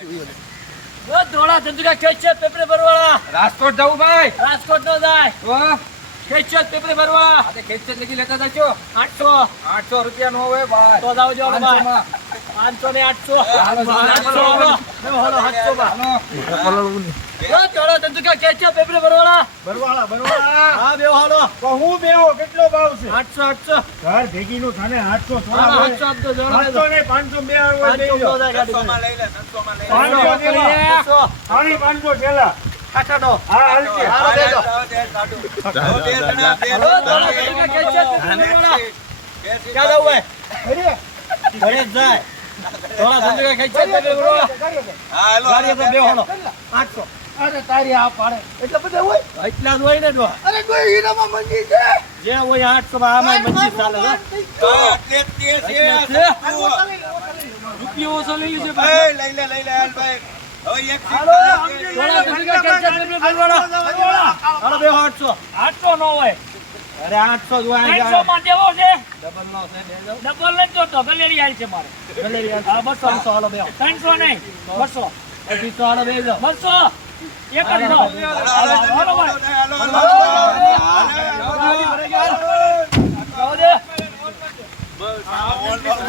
ધોળા ધંધુકા ખેંચે પેપરે ભરવાળા રાજકોટ જવું ભાઈ. રાજકોટ નો જાય તો ખેંચે પેપરે ભરવાળા આજે ખેંચે લગી લેતા જજો. 800 800 રૂપિયા નો હોય ભાઈ. તો જાવ જો 500 ભાઈ માં. 500 ને 800 હાલો, 800 હાલો 700 માં હાલો. ધોળા ધંધુકા ખેંચે પેપરે ભરવાળા બરવાળા હા બેવ હાલો હું બેહો કેટલો ભાવ છે 800 ઘર ભેગી નું થાને 800 થોડા હાલો હોય. 800 આપજો જોડે 800 ને 500 બે હોય 500 નો જાય ગાડી 700 માં લઈ લે. 700 માં લઈ લે. 500 દેવા. 500 પાણી 500 છેલ્લા ખાટાડો હા હાલશે હાલો દેજો ધોળા ધંધુકા ખેંચે પેપરે ભરવાળા ક્યાં જવું ભાઈ ઘરે જ જાય ધોળા ધંધુકા ખેંચે પેપરે ભરવાળા ગાડી પર બેવ હાલો 800 અરે તારી આ પાડે એટલે બધા હોય એટલા જ હોય ને ડો અરે કોઈ હીરામાં મંગી છે જે હોય 800 માં આમાં મંજી ચાલે રૂપિયો વસૂલી લીધો ભાઈ લઈ લે હાલ ભાઈ. હવે એક હાલો ધોળા ધંધુકા ખેંચે પેપરે ભરવાળા હાલો બે 800 800 નો હોય અરે 800 જ હોય 300 માં દેવો છે ડબલ નો છે બે જાવ ડબલ લઈ તો ગલેરી આલ છે મારે ગલેરી હા 200 હાલો બે 300 નહીં 200 200 હાલો બે જાવ 200 એક જ નો હાલો ભાઈ